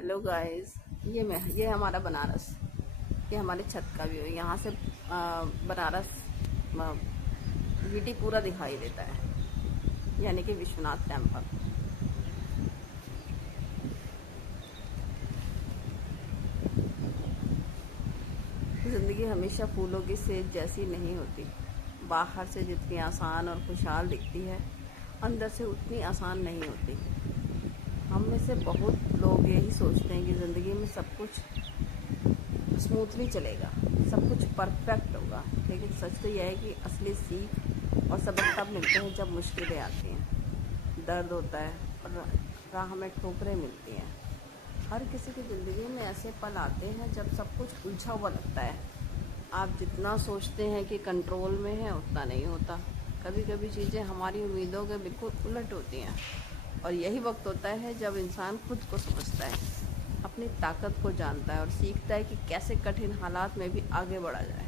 Hello guys, ये हमारा बनारस। ये हमारे छत का व्यू है। यहाँ से बनारस वीटी पूरा दिखाई देता है, यानी कि विश्वनाथ टेम्पल। ज़िंदगी हमेशा फूलों की सेज जैसी नहीं होती। बाहर से जितनी आसान और खुशहाल दिखती है, अंदर से उतनी आसान नहीं होती। हम में से बहुत लोग यही सोचते हैं कि ज़िंदगी में सब कुछ स्मूथली चलेगा, सब कुछ परफेक्ट होगा। लेकिन सच तो यह है कि असली सीख और सबक तब मिलते हैं जब मुश्किलें आती हैं, दर्द होता है और राह में ठोकरें मिलती हैं। हर किसी की ज़िंदगी में ऐसे पल आते हैं जब सब कुछ उलझा हुआ लगता है। आप जितना सोचते हैं कि कंट्रोल में है, उतना नहीं होता। कभी कभी चीज़ें हमारी उम्मीदों के बिल्कुल उलट होती हैं, और यही वक्त होता है जब इंसान खुद को समझता है, अपनी ताकत को जानता है और सीखता है कि कैसे कठिन हालात में भी आगे बढ़ा जाए।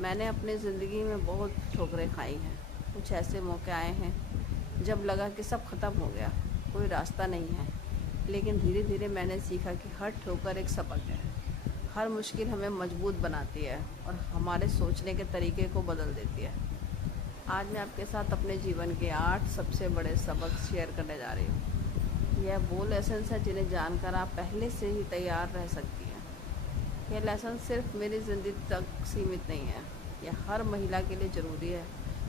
मैंने अपनी ज़िंदगी में बहुत ठोकरें खाई हैं। कुछ ऐसे मौके आए हैं जब लगा कि सब खत्म हो गया, कोई रास्ता नहीं है। लेकिन धीरे धीरे मैंने सीखा कि हर ठोकर एक सबक है। हर मुश्किल हमें मजबूत बनाती है और हमारे सोचने के तरीके को बदल देती है। आज मैं आपके साथ अपने जीवन के 8 सबसे बड़े सबक शेयर करने जा रही हूँ। यह वो लेसन्स है जिन्हें जानकर आप पहले से ही तैयार रह सकती हैं। यह लेसन सिर्फ मेरी ज़िंदगी तक सीमित नहीं है, यह हर महिला के लिए ज़रूरी है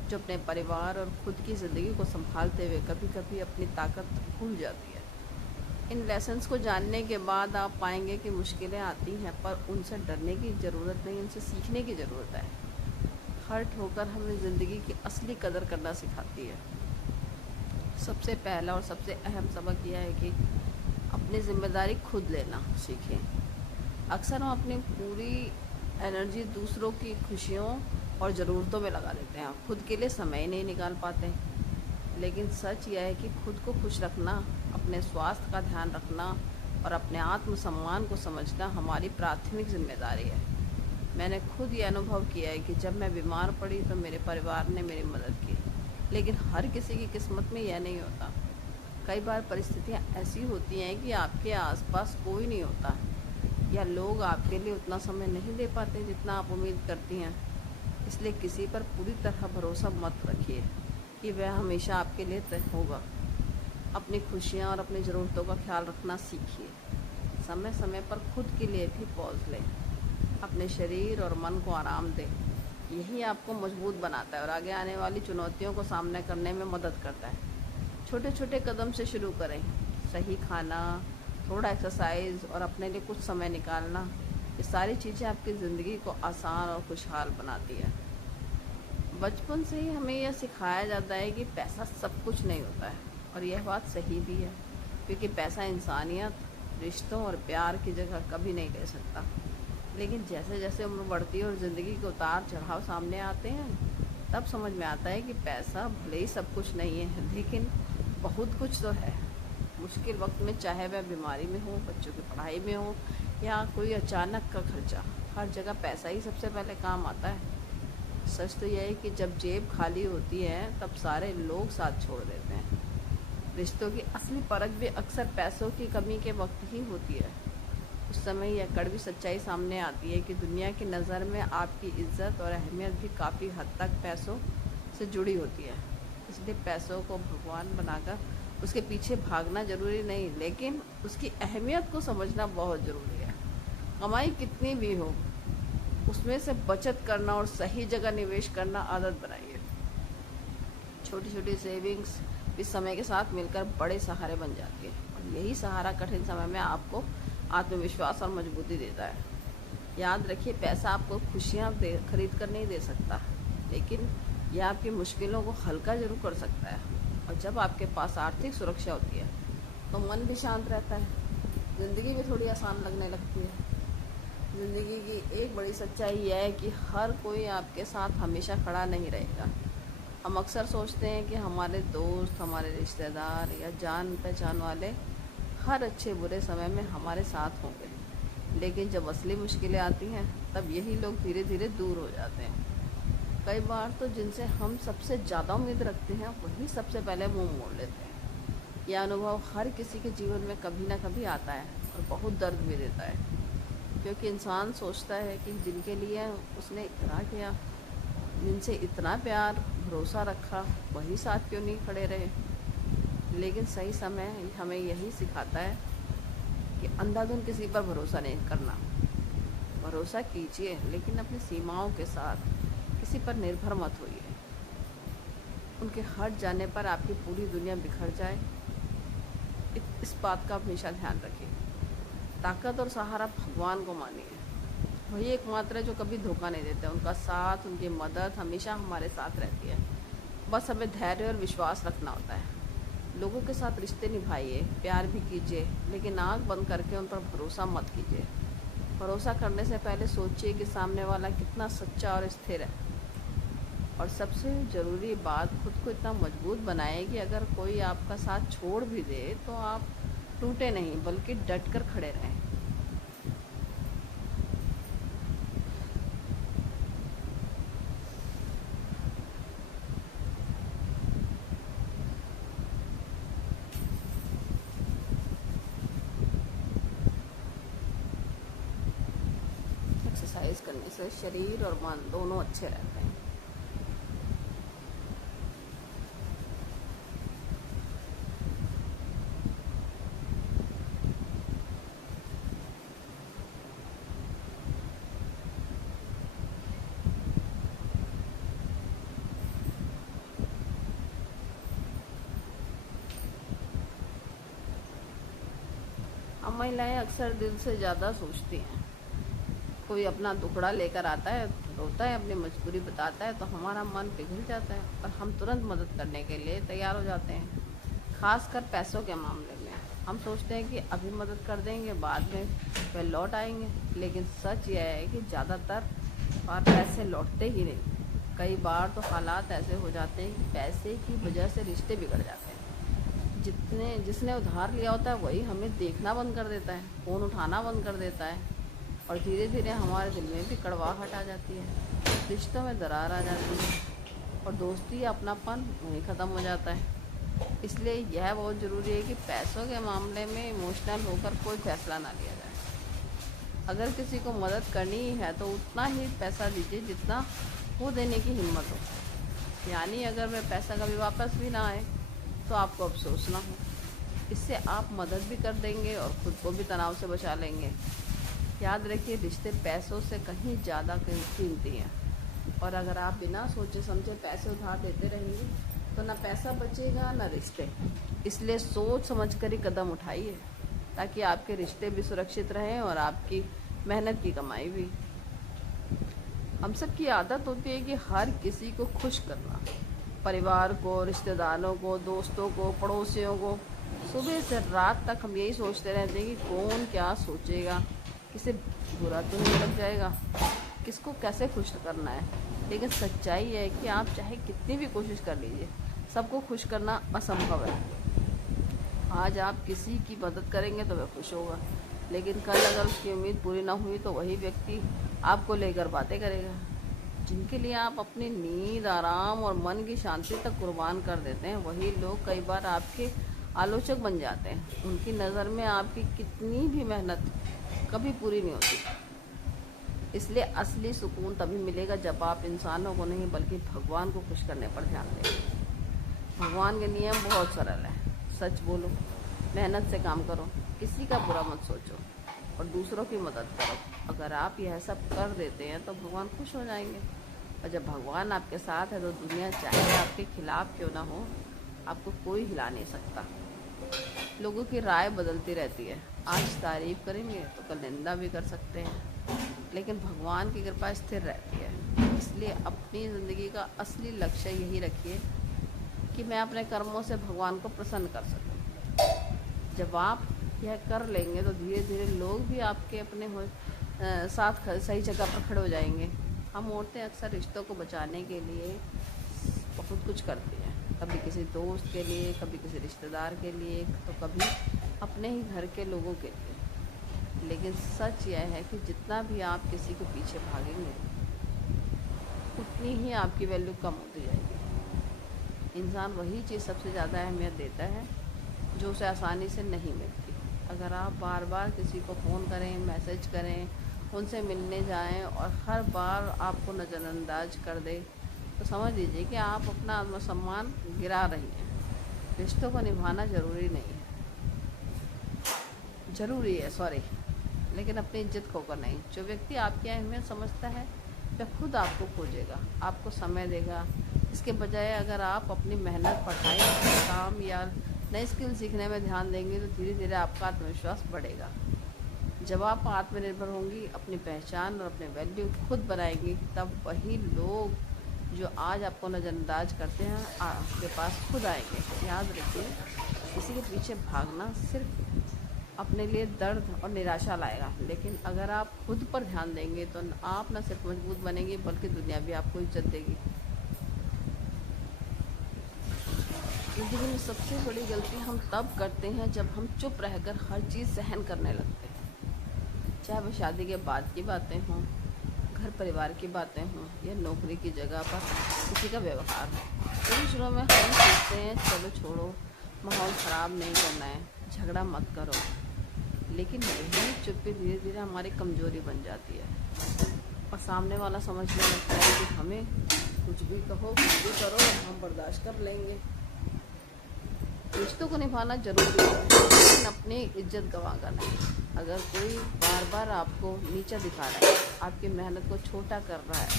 जो अपने परिवार और खुद की ज़िंदगी को संभालते हुए कभी कभी अपनी ताकत भूल जाती है। इन लेसन्स को जानने के बाद आप पाएंगे कि मुश्किलें आती हैं, पर उनसे डरने की ज़रूरत नहीं, उनसे सीखने की ज़रूरत है। हर ठोकर हमें ज़िंदगी की असली कदर करना सिखाती है। सबसे पहला और सबसे अहम सबक यह है कि अपनी ज़िम्मेदारी खुद लेना सीखें। अक्सर हम अपनी पूरी एनर्जी दूसरों की खुशियों और ज़रूरतों में लगा देते हैं, खुद के लिए समय ही नहीं निकाल पाते। लेकिन सच यह है कि खुद को खुश रखना, अपने स्वास्थ्य का ध्यान रखना और अपने आत्मसम्मान को समझना हमारी प्राथमिक जिम्मेदारी है। मैंने खुद ये अनुभव किया है कि जब मैं बीमार पड़ी तो मेरे परिवार ने मेरी मदद की, लेकिन हर किसी की किस्मत में यह नहीं होता। कई बार परिस्थितियाँ ऐसी होती हैं कि आपके आसपास कोई नहीं होता, या लोग आपके लिए उतना समय नहीं दे पाते जितना आप उम्मीद करती हैं। इसलिए किसी पर पूरी तरह भरोसा मत रखिए कि वह हमेशा आपके लिए तय होगा। अपनी खुशियाँ और अपनी ज़रूरतों का ख्याल रखना सीखिए। समय समय पर खुद के लिए भी पॉज लें, अपने शरीर और मन को आराम दें। यही आपको मजबूत बनाता है और आगे आने वाली चुनौतियों को सामना करने में मदद करता है। छोटे छोटे कदम से शुरू करें। सही खाना, थोड़ा एक्सरसाइज और अपने लिए कुछ समय निकालना, ये सारी चीज़ें आपकी ज़िंदगी को आसान और खुशहाल बनाती है। बचपन से ही हमें यह सिखाया जाता है कि पैसा सब कुछ नहीं होता है, और यह बात सही भी है, क्योंकि पैसा इंसानियत, रिश्तों और प्यार की जगह कभी नहीं ले सकता। लेकिन जैसे जैसे उम्र बढ़ती है और ज़िंदगी के उतार चढ़ाव सामने आते हैं, तब समझ में आता है कि पैसा भले ही सब कुछ नहीं है, लेकिन बहुत कुछ तो है। मुश्किल वक्त में, चाहे वह बीमारी में हो, बच्चों की पढ़ाई में हो, या कोई अचानक का खर्चा, हर जगह पैसा ही सबसे पहले काम आता है। सच तो यह है कि जब जेब खाली होती है तब सारे लोग साथ छोड़ देते हैं। रिश्तों की असली परख भी अक्सर पैसों की कमी के वक्त ही होती है। उस समय यह कड़वी सच्चाई सामने आती है कि दुनिया की नज़र में आपकी इज्जत और अहमियत भी काफ़ी हद तक पैसों से जुड़ी होती है। इसलिए पैसों को भगवान बनाकर उसके पीछे भागना ज़रूरी नहीं, लेकिन उसकी अहमियत को समझना बहुत ज़रूरी है। कमाई कितनी भी हो, उसमें से बचत करना और सही जगह निवेश करना आदत बनाइए। छोटी छोटी सेविंग्स भी समय के साथ मिलकर बड़े सहारे बन जाती है, और यही सहारा कठिन समय में आपको आत्मविश्वास और मजबूती देता है। याद रखिए, पैसा आपको खुशियाँ खरीद कर नहीं दे सकता, लेकिन यह आपकी मुश्किलों को हल्का जरूर कर सकता है। और जब आपके पास आर्थिक सुरक्षा होती है तो मन भी शांत रहता है, ज़िंदगी भी थोड़ी आसान लगने लगती है। ज़िंदगी की एक बड़ी सच्चाई यह है कि हर कोई आपके साथ हमेशा खड़ा नहीं रहेगा। हम अक्सर सोचते हैं कि हमारे दोस्त, हमारे रिश्तेदार या जान पहचान वाले हर अच्छे बुरे समय में हमारे साथ होंगे, लेकिन जब असली मुश्किलें आती हैं तब यही लोग धीरे धीरे दूर हो जाते हैं। कई बार तो जिनसे हम सबसे ज़्यादा उम्मीद रखते हैं वही सबसे पहले मुंह मोड़ लेते हैं। यह अनुभव हर किसी के जीवन में कभी ना कभी आता है, और और बहुत दर्द भी देता है, क्योंकि इंसान सोचता है कि जिनके लिए उसने इतना किया, जिनसे इतना प्यार भरोसा रखा, वही साथ क्यों नहीं खड़े रहे। लेकिन सही समय हमें यही सिखाता है कि अंधाधुंध किसी पर भरोसा नहीं करना। भरोसा कीजिए, लेकिन अपनी सीमाओं के साथ। किसी पर निर्भर मत होइए। उनके हट जाने पर आपकी पूरी दुनिया बिखर जाए, इस बात का हमेशा ध्यान रखिए। ताकत और सहारा भगवान को मानिए, वही एकमात्र है जो कभी धोखा नहीं देते। उनका साथ, उनकी मदद हमेशा हमारे साथ रहती है। बस हमें धैर्य और विश्वास रखना होता है। लोगों के साथ रिश्ते निभाइए, प्यार भी कीजिए, लेकिन आँख बंद करके उन पर भरोसा मत कीजिए। भरोसा करने से पहले सोचिए कि सामने वाला कितना सच्चा और स्थिर है। और सबसे ज़रूरी बात, खुद को इतना मजबूत बनाए कि अगर कोई आपका साथ छोड़ भी दे तो आप टूटे नहीं, बल्कि डट कर खड़े रहें। एक्सरसाइज करने से शरीर और मन दोनों अच्छे रहते हैं। हम महिलाएं अक्सर दिल से ज़्यादा सोचती हैं। कोई अपना दुखड़ा लेकर आता है, रोता है, अपनी मजबूरी बताता है तो हमारा मन पिघल जाता है और हम तुरंत मदद करने के लिए तैयार हो जाते हैं। खासकर पैसों के मामले में हम सोचते हैं कि अभी मदद कर देंगे, बाद में वे लौट आएंगे। लेकिन सच यह है कि ज़्यादातर बार पैसे लौटते ही नहीं। कई बार तो हालात ऐसे हो जाते हैं कि पैसे की वजह से रिश्ते बिगड़ जाते हैं। जिसने उधार लिया होता है वही हमें देखना बंद कर देता है, फ़ोन उठाना बंद कर देता है, और धीरे धीरे हमारे दिल में भी कड़वाहट आ जाती है, रिश्तों में दरार आ जाती है और दोस्ती अपनापन वहीं ख़त्म हो जाता है। इसलिए यह बहुत ज़रूरी है कि पैसों के मामले में इमोशनल होकर कोई फैसला ना लिया जाए। अगर किसी को मदद करनी ही है तो उतना ही पैसा दीजिए जितना वो देने की हिम्मत हो। यानी अगर वह पैसा कभी वापस भी ना आए तो आपको अफसोस ना हो। इससे आप मदद भी कर देंगे और ख़ुद को भी तनाव से बचा लेंगे। याद रखिए, रिश्ते पैसों से कहीं ज़्यादा कीमती हैं, और अगर आप बिना सोचे समझे पैसे उधार देते रहेंगे तो ना पैसा बचेगा ना रिश्ते। इसलिए सोच समझ कर ही कदम उठाइए, ताकि आपके रिश्ते भी सुरक्षित रहें और आपकी मेहनत की कमाई भी। हम सब की आदत होती है कि हर किसी को खुश करना, परिवार को, रिश्तेदारों को, दोस्तों को, पड़ोसियों को। सुबह से रात तक हम यही सोचते रहते हैं कि कौन क्या सोचेगा, किसे बुरा तो नहीं लग जाएगा, किसको कैसे खुश करना है। लेकिन सच्चाई है कि आप चाहे कितनी भी कोशिश कर लीजिए, सबको खुश करना असंभव है। आज आप किसी की मदद करेंगे तो वह खुश होगा, लेकिन कल अगर उसकी उम्मीद पूरी ना हुई तो वही व्यक्ति आपको लेकर बातें करेगा। जिनके लिए आप अपनी नींद, आराम और मन की शांति तक कुर्बान कर देते हैं, वही लोग कई बार आपके आलोचक बन जाते हैं। उनकी नज़र में आपकी कितनी भी मेहनत कभी पूरी नहीं होती। इसलिए असली सुकून तभी मिलेगा जब आप इंसानों को नहीं बल्कि भगवान को खुश करने पर ध्यान दें। भगवान के नियम बहुत सरल है। सच बोलो, मेहनत से काम करो, किसी का बुरा मत सोचो और दूसरों की मदद करो। अगर आप यह सब कर देते हैं तो भगवान खुश हो जाएंगे। और जब भगवान आपके साथ है तो दुनिया चाहे आपके खिलाफ क्यों ना हो, आपको कोई हिला नहीं सकता। लोगों की राय बदलती रहती है, आज तारीफ करेंगे तो कल निंदा भी कर सकते हैं, लेकिन भगवान की कृपा स्थिर रहती है। इसलिए अपनी ज़िंदगी का असली लक्ष्य यही रखिए कि मैं अपने कर्मों से भगवान को प्रसन्न कर सकूं। जब आप यह कर लेंगे तो धीरे धीरे लोग भी आपके अपने साथ सही जगह पर खड़े हो जाएंगे। हम औरतें अक्सर रिश्तों को बचाने के लिए बहुत कुछ करती हैं, कभी किसी दोस्त के लिए, कभी किसी रिश्तेदार के लिए, तो कभी अपने ही घर के लोगों के लिए। लेकिन सच यह है कि जितना भी आप किसी के पीछे भागेंगे उतनी ही आपकी वैल्यू कम होती जाएगी। इंसान वही चीज़ सबसे ज़्यादा अहमियत देता है जो उसे आसानी से नहीं मिलती। अगर आप बार बार किसी को फ़ोन करें, मैसेज करें, उनसे मिलने जाएं और हर बार आपको नज़रअंदाज कर दे, तो समझ लीजिए कि आप अपना आत्मसम्मान गिरा रही हैं। रिश्तों को निभाना ज़रूरी नहीं है, ज़रूरी है सॉरी, लेकिन अपनी इज्जत खोकर नहीं। जो व्यक्ति आपकी अहमियत समझता है वह खुद आपको खोजेगा, आपको समय देगा। इसके बजाय अगर आप अपनी मेहनत, पढ़ाई, काम या नई स्किल सीखने में ध्यान देंगे तो धीरे धीरे आपका आत्मविश्वास बढ़ेगा। जब आप आत्मनिर्भर होंगी, अपनी पहचान और अपने वैल्यू खुद बनाएंगी, तब वही लोग जो आज आपको नज़रअंदाज करते हैं आपके पास खुद आएंगे। याद रखिए, किसी के पीछे भागना सिर्फ अपने लिए दर्द और निराशा लाएगा, लेकिन अगर आप खुद पर ध्यान देंगे तो आप न सिर्फ मजबूत बनेंगे बल्कि दुनिया भी आपको इज्जत देगी। ज़िंदगी में सबसे बड़ी गलती हम तब करते हैं जब हम चुप रहकर हर चीज़ सहन करने लगते हैं, चाहे वह शादी के बाद की बातें हों, घर परिवार की बातें हों या नौकरी की जगह पर किसी का व्यवहार हो। शुरू शुरू में हम सोचते हैं चलो छोड़ो, माहौल ख़राब नहीं करना है, झगड़ा मत करो, लेकिन यही चुप्पी धीरे धीरे हमारी कमज़ोरी बन जाती है और सामने वाला समझने लगता है कि हमें कुछ भी कहो, कुछ भी करो, हम बर्दाश्त कर लेंगे। रिश्तों को निभाना जरूरी है, लेकिन अपनी इज्जत गंवा कर नहीं। अगर कोई बार बार आपको नीचा दिखा रहा है, आपकी मेहनत को छोटा कर रहा है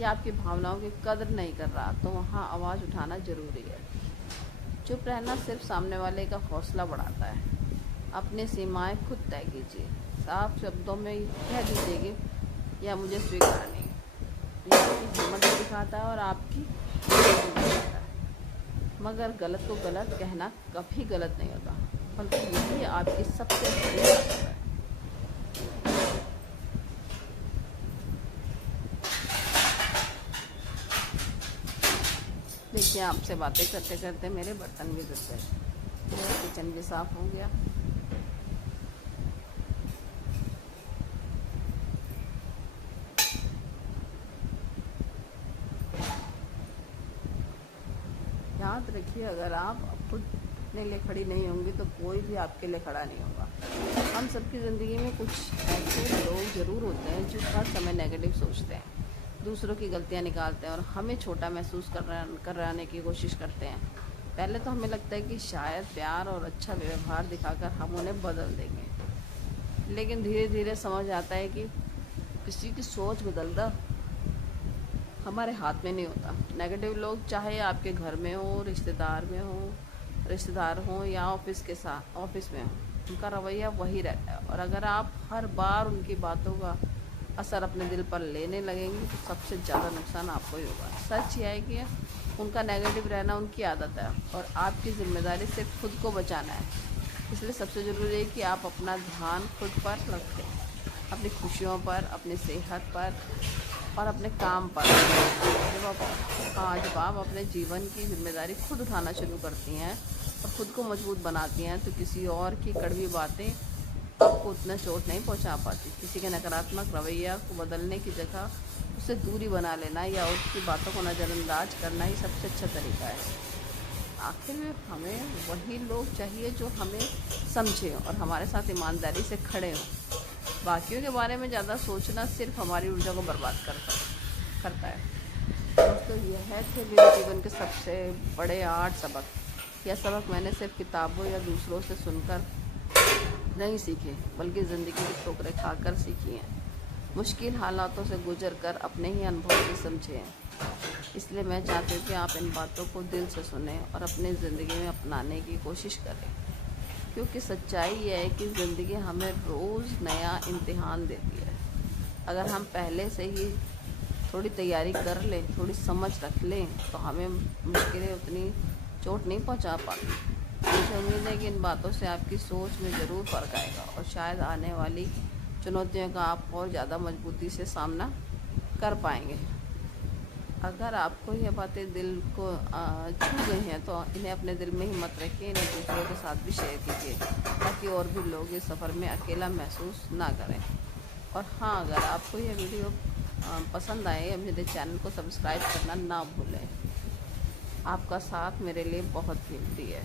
या आपकी भावनाओं की कदर नहीं कर रहा, तो वहाँ आवाज़ उठाना ज़रूरी है। चुप रहना सिर्फ सामने वाले का हौसला बढ़ाता है। अपनी सीमाएं खुद तय कीजिए, साफ शब्दों में कह दीजिए कि यह मुझे स्वीकार नहीं। यह आपकी हिम्मत भी दिखाता है और आपकी दिखाता है। मगर गलत को गलत कहना कभी गलत नहीं होता, बल्कि यही आपकी सबसे बड़ी ताकत है। देखिए, आपसे बातें करते करते मेरे बर्तन भी धुल गए, मेरा किचन भी साफ हो गया। याद रखिए, अगर आप खुद अपने लिए खड़ी नहीं होंगी तो कोई भी आपके लिए खड़ा नहीं होगा। हम सबकी ज़िंदगी में कुछ ऐसे लोग ज़रूर होते हैं जो हर समय नेगेटिव सोचते हैं, दूसरों की गलतियां निकालते हैं और हमें छोटा महसूस कराने की कोशिश करते हैं। पहले तो हमें लगता है कि शायद प्यार और अच्छा व्यवहार दिखाकर हम उन्हें बदल देंगे, लेकिन धीरे धीरे समझ आता है कि किसी की सोच बदलना हमारे हाथ में नहीं होता। नेगेटिव लोग चाहे आपके घर में हो, रिश्तेदार हो या ऑफिस में हो, उनका रवैया वही रहता है। और अगर आप हर बार उनकी बातों का असर अपने दिल पर लेने लगेंगे तो सबसे ज़्यादा नुकसान आपको ही होगा। सच यह है कि उनका नेगेटिव रहना उनकी आदत है और आपकी ज़िम्मेदारी सिर्फ खुद को बचाना है। इसलिए सबसे ज़रूरी है कि आप अपना ध्यान खुद पर रखें, अपनी खुशियों पर, अपनी सेहत पर और अपने काम पर। जब आप अपने जीवन की जिम्मेदारी खुद उठाना शुरू करती हैं और ख़ुद को मजबूत बनाती हैं तो किसी और की कड़वी बातें आपको उतना चोट नहीं पहुंचा पाती। किसी के नकारात्मक रवैया को बदलने की जगह उससे दूरी बना लेना या उसकी बातों को नज़रअंदाज करना ही सबसे अच्छा तरीका है। आखिर में हमें वही लोग चाहिए जो हमें समझें और हमारे साथ ईमानदारी से खड़े हों। बाकियों के बारे में ज़्यादा सोचना सिर्फ हमारी ऊर्जा को बर्बाद करता है। दोस्तों, यह थे मेरे जीवन के सबसे बड़े 8 सबक। यह सबक मैंने सिर्फ किताबों या दूसरों से सुनकर नहीं सीखे, बल्कि ज़िंदगी की ठोकरें खाकर सीखी हैं। मुश्किल हालातों से गुजर कर अपने ही अनुभव से समझे हैं। इसलिए मैं चाहती हूँ कि आप इन बातों को दिल से सुनें और अपनी ज़िंदगी में अपनाने की कोशिश करें, क्योंकि सच्चाई यह है कि ज़िंदगी हमें रोज़ नया इम्तिहान देती है। अगर हम पहले से ही थोड़ी तैयारी कर लें, थोड़ी समझ रख लें, तो हमें मुश्किलें उतनी चोट नहीं पहुंचा पाती। मुझे उम्मीद है कि इन बातों से आपकी सोच में ज़रूर फ़र्क आएगा और शायद आने वाली चुनौतियों का आप और ज़्यादा मजबूती से सामना कर पाएंगे। अगर आपको यह बातें दिल को छू गई हैं तो इन्हें अपने दिल में ही मत रखिए, इन्हें दूसरों के साथ भी शेयर कीजिए ताकि और भी लोग इस सफ़र में अकेला महसूस ना करें। और हाँ, अगर आपको यह वीडियो पसंद आए, मेरे चैनल को सब्सक्राइब करना ना भूलें। आपका साथ मेरे लिए बहुत कीमती है।